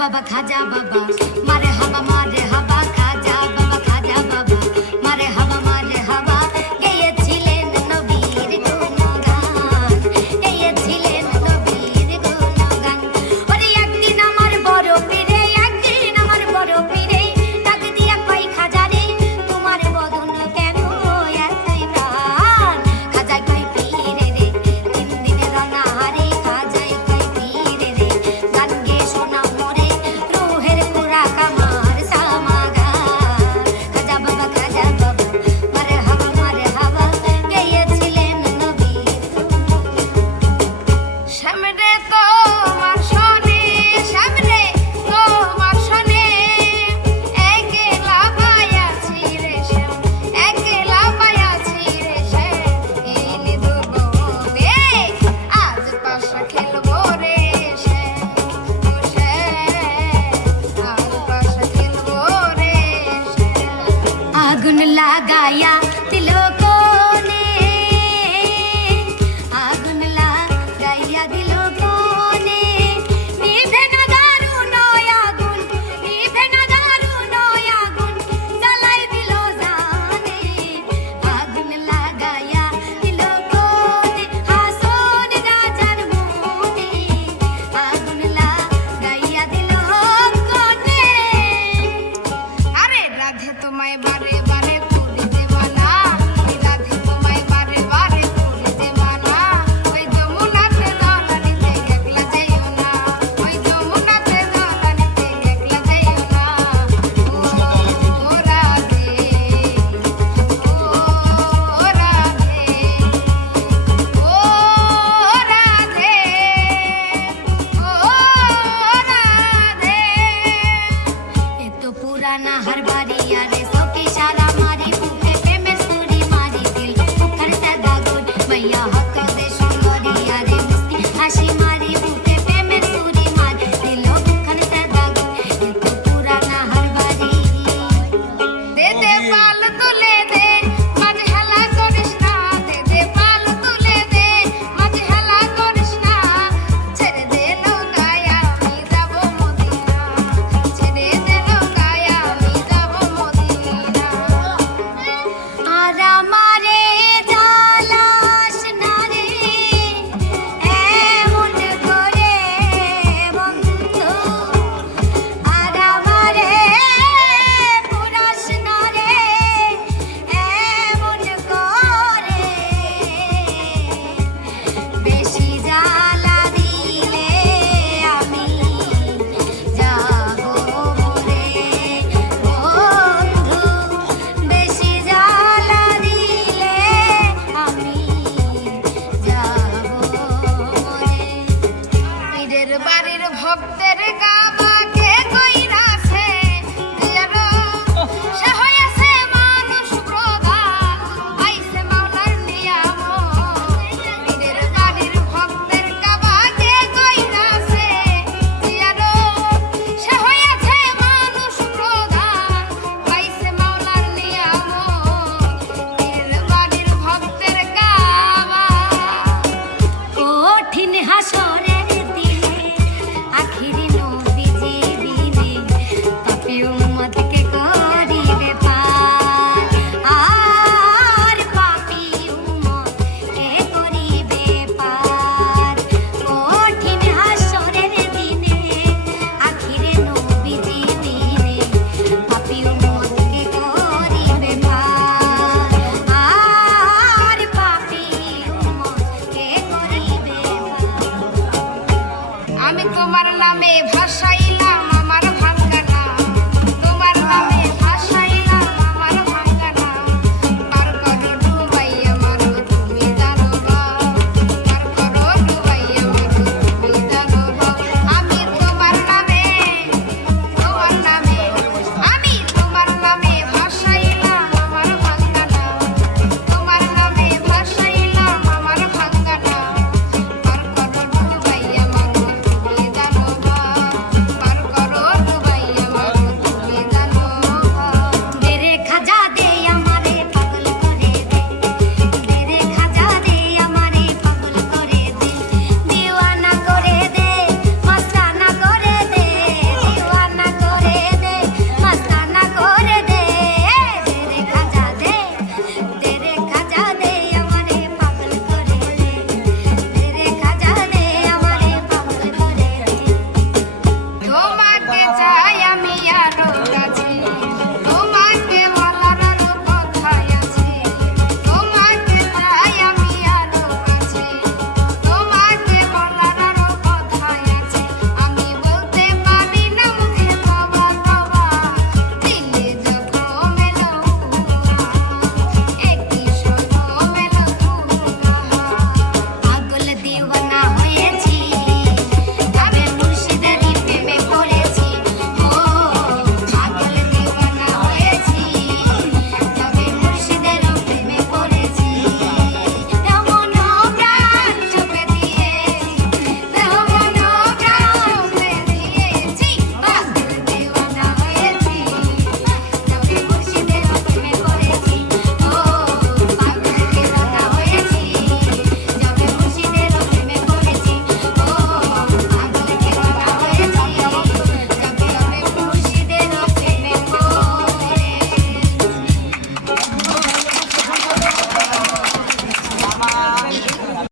बाबा खाजा बाबा मारे हम मारे